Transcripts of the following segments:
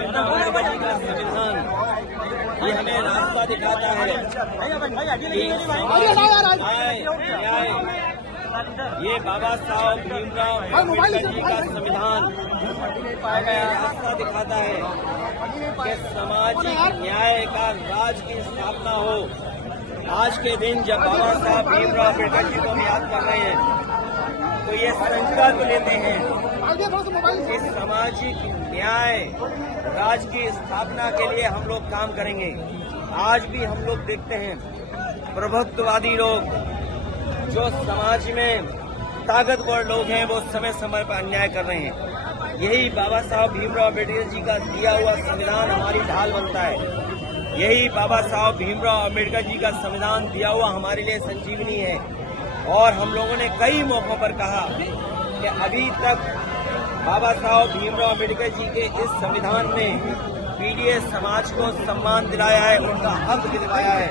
संविधान ये हमें रास्ता दिखाता है कि न्याय ये बाबा साहब भीमराव अम्बेडकर जी का संविधान हमें रास्ता दिखाता है कि सामाजिक न्याय का राज की स्थापना हो। आज के दिन जब बाबा साहब भीमराव अम्बेडकर जी को हम याद कर रहे हैं तो ये संकल्प लेते हैं कि सामाजिक न्याय राज की स्थापना के लिए हम लोग काम करेंगे। आज भी हम लोग देखते हैं प्रभुत्ववादी लोग जो समाज में ताकतवर लोग हैं वो समय समय पर अन्याय कर रहे हैं। यही बाबा साहब भीमराव अम्बेडकर जी का दिया हुआ संविधान हमारी ढाल बनता है। यही बाबा साहब भीमराव अम्बेडकर जी का संविधान दिया हुआ हमारे लिए संजीवनी है। और हम लोगों ने कई मौकों पर कहा कि अभी तक बाबा साहब भीमराव अम्बेडकर जी के इस संविधान में पीडीए समाज को सम्मान दिलाया है, उनका हक दिलवाया है।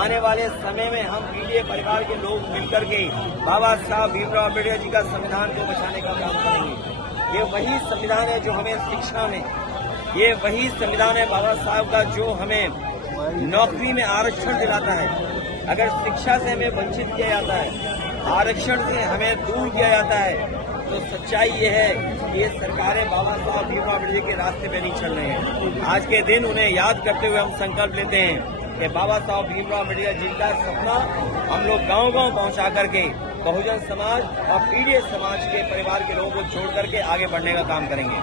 आने वाले समय में हम पीडीए परिवार के लोग मिलकर के बाबा साहब भीमराव अम्बेडकर जी का संविधान को बचाने का काम करेंगे। ये वही संविधान है जो हमें शिक्षा में, ये वही संविधान है बाबा साहब का जो हमें नौकरी में आरक्षण दिलाता है। अगर शिक्षा से हमें वंचित किया जाता है, आरक्षण से हमें दूर किया जाता है, तो सच्चाई ये है कि ये सरकारें बाबा साहब भीमराव अम्बेडकर के रास्ते पे नहीं चल रहे हैं। आज के दिन उन्हें याद करते हुए हम संकल्प लेते हैं कि बाबा साहब भीमराव अम्बेडकर जी का सपना हम लोग गांव-गांव पहुंचा करके बहुजन समाज और पीडीए समाज के परिवार के लोगों को छोड़ करके आगे बढ़ने का काम करेंगे।